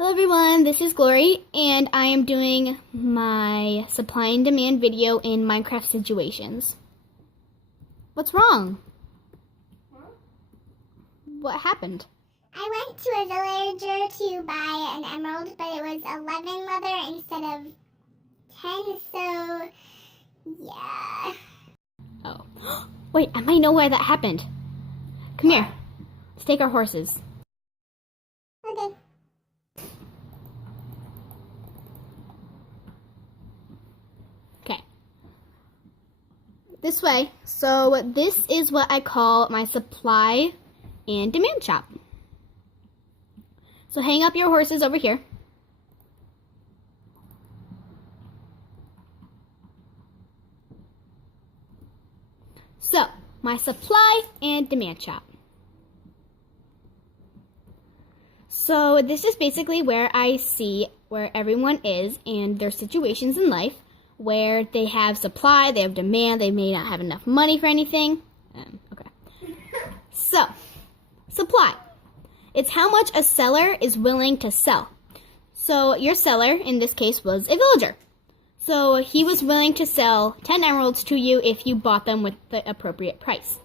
Hello everyone, this is Glory, and I am doing my supply and demand video in Minecraft situations. What's wrong? Huh? What happened? I went to a villager to buy an emerald, but it was 11 leather instead of 10, so yeah. Oh. Wait, I might know why that happened. Come here. Let's take our horses. Okay. Okay. This way. So this is what I call my supply and demand shop. So hang up your horses over here. So, my supply and demand shop. So this is basically where I see where everyone is and their situations in life, where they have supply, they have demand, they may not have enough money for anything. Okay. So, supply. It's how much a seller is willing to sell. So your seller, in this case, was a villager. So he was willing to sell 10 emeralds to you if you bought them with the appropriate price.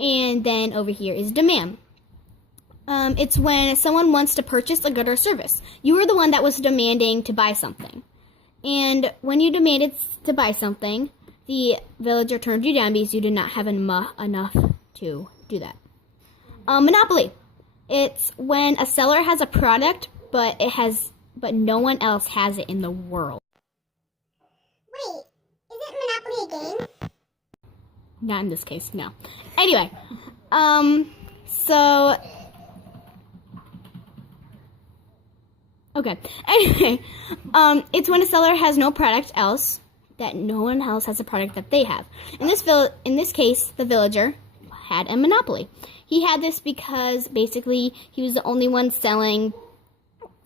And then over here is demand. It's when someone wants to purchase a good or service. You were the one that was demanding to buy something. And when you demanded to buy something, the villager turned you down because you did not have enough to do that. Monopoly. It's when a seller has a product, but no one else has it in the world. Wait, isn't Monopoly a game? Not in this case, no. Anyway, Anyway, it's when a seller has no product else, that no one else has a product that they have. In this case, the villager had a monopoly. He had this because basically he was the only one selling.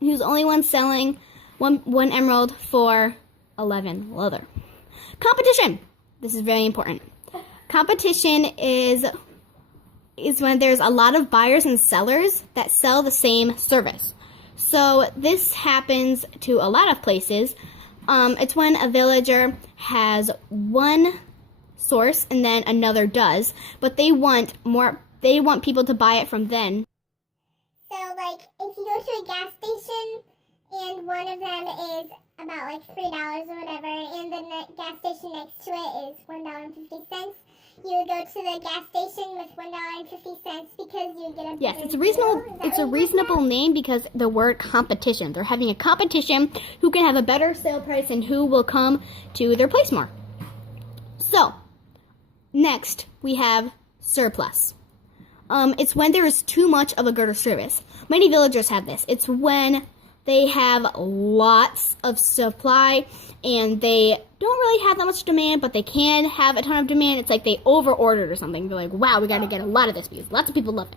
He was the only one selling one emerald for 11 leather. Competition. This is very important. Competition is when there's a lot of buyers and sellers that sell the same service. So this happens to a lot of places. It's when a villager has one source and then another does, but they want people to buy it from them. So, like, if you go to a gas station and one of them is about like $3 or whatever, and the gas station next to it is $1.50, you would go to the gas station with $1.50 because you get a Yes, it's a reasonable name because the word competition. They're having a competition who can have a better sale price and who will come to their place more. So, next we have surplus. It's when there is too much of a good or service. Many villagers have this. It's when they have lots of supply and they don't really have that much demand, but they can have a ton of demand. It's like they over-ordered or something. They're like, wow, we got to get a lot of this because lots of people love it.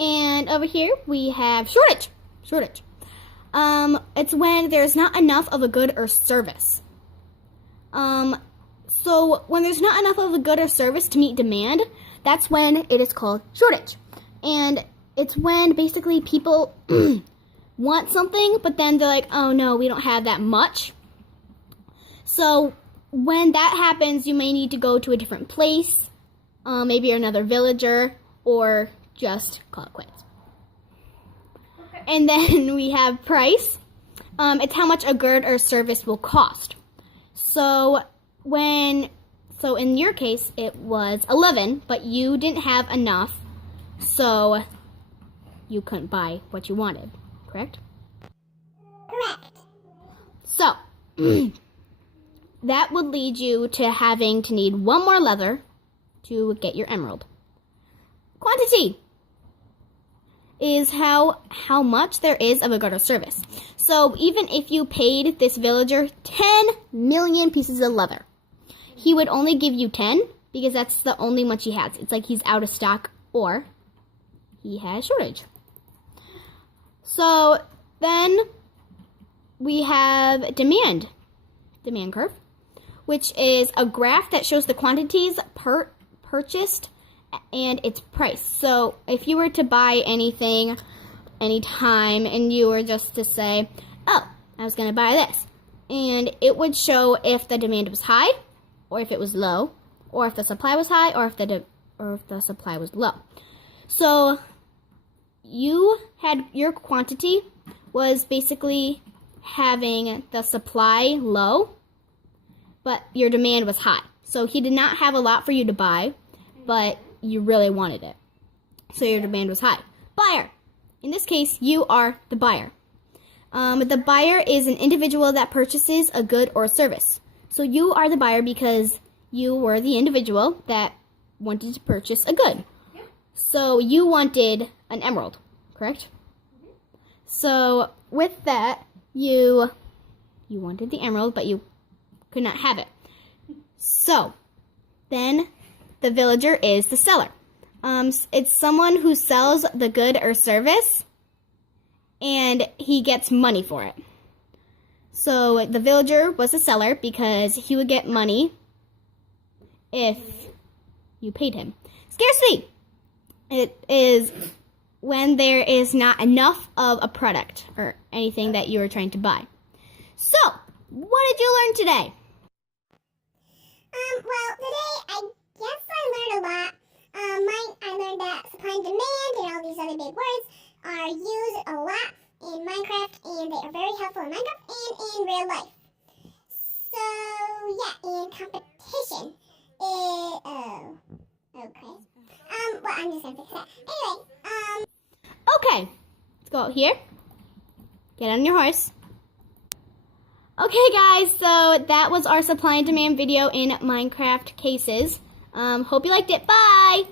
And over here we have shortage. It's when there's not enough of a good or service. So when there's not enough of a good or service to meet demand, that's when it is called shortage. And it's when basically people want something, but then they're like, oh no, we don't have that much. So when that happens, you may need to go to a different place, maybe another villager, or just call it quits. Okay. And then we have price. It's how much a good or service will cost. So in your case, it was 11, but you didn't have enough, so you couldn't buy what you wanted, correct? Correct. So, that would lead you to having to need one more leather to get your emerald. Quantity is how much there is of a good or service. So, even if you paid this villager 10 million pieces of leather, he would only give you 10 because that's the only much he has. It's like he's out of stock or he has shortage. So then we have demand curve, which is a graph that shows the quantities purchased and its price. So if you were to buy anything any time and you were just to say, oh, I was going to buy this. And it would show if the demand was high or if it was low, or if the supply was high or if the supply was low. So you had your quantity was basically having the supply low, but your demand was high. So he did not have a lot for you to buy, but you really wanted it. So your demand was high. Buyer. In this case, you are the buyer. The buyer is an individual that purchases a good or service. So you are the buyer because you were the individual that wanted to purchase a good. Yep. So you wanted an emerald, correct? Mm-hmm. So with that, you wanted the emerald, but you could not have it. So then the villager is the seller. It's someone who sells the good or service, and he gets money for it. So the villager was a seller because he would get money if you paid him. Scarcity. It is when there is not enough of a product or anything that you are trying to buy. So, what did you learn today? Well, today I guess I learned a lot. I learned that supply and demand and all these other big words are used a lot in Minecraft, and they are very helpful in Minecraft and in real life. So, yeah, in competition. Okay. Well, I'm just gonna fix that. Anyway, Okay, let's go out here. Get on your horse. Okay, guys, so that was our supply and demand video in Minecraft cases. Hope you liked it. Bye!